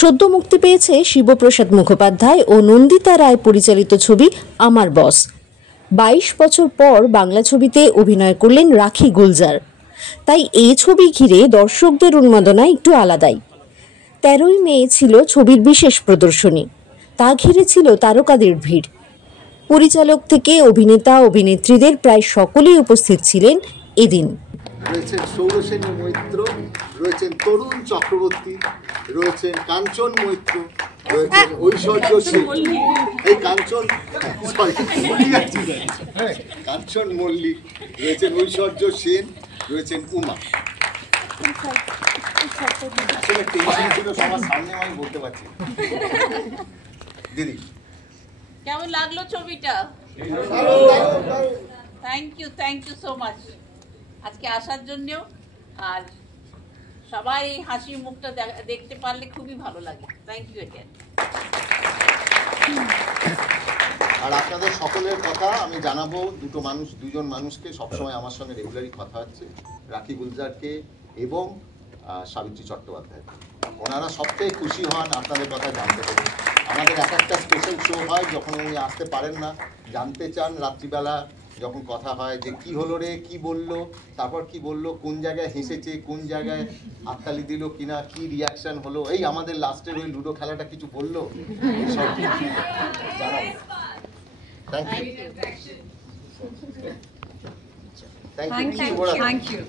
সদ্য মুক্তি পেয়েছে শিবপ্রসাদ মুখোপাধ্যায় ও নন্দিতা রায় পরিচালিত ছবি আমার বস। 22 বছর পর বাংলা ছবিতে অভিনয় করলেন রাখি গুলজার। তাই এই ছবি ঘিরে দর্শকদের উন্মাদনা একটু আলাদাই। 13ই মে ছিল ছবির বিশেষ প্রদর্শনী। তা ঘিরে ছিল তারকাদের ভিড়। পরিচালক থেকে অভিনেতা অভিনেত্রীদের প্রায় সকলেই উপস্থিত ছিলেন এদিন। রয়েছেন সৌরসেনী মৈত্র, রয়েছেন তরুণ চক্রবর্তী, রয়েছেন কাঞ্চন মৈত্র, রয়েছেন ঐশ্বর্য সেন। এই কাঞ্চন কাঞ্চন মল্লিক, রয়েছেন ঐশ্বর্য সেন, রয়েছেন উমা। আসলে টেনশন ছিল সবার সামনে, আমি বলতে পারছি। দিদি কেমন লাগলো ছবিটা? থ্যাংক ইউ সো মাচ আজকে আসার জন্য। আর সবাই এই হাসি মুখটা দেখতে পারলে খুবই ভালো লাগে। Thank you again. আর আপনাদের সকলের কথা আমি জানাবো, দুজন মানুষকে সবসময় আমার সঙ্গে রেগুলারই কথা হচ্ছে, রাখি গুলজারকে এবং সাবিত্রী চট্টোপাধ্যায়। ওনারা সবথেকে খুশি হন আপনাদের কথা জানতে পেরে। আমাদের একটা স্পেশাল শো হয় যখন উনি আসতে পারেন না, জানতে চান রাত্রিবেলা যখন কথা হয় যে কি হলো রে, কি বললো, তারপর কি বললো, কোন জায়গায় হেসেছে, কোন জায়গায় হাততালি দিল কিনা, কি রিয়াকশন হলো, এই আমাদের লাস্টের ওই লুডো খেলাটা কিছু বললো, সব জানাবো। Thank you.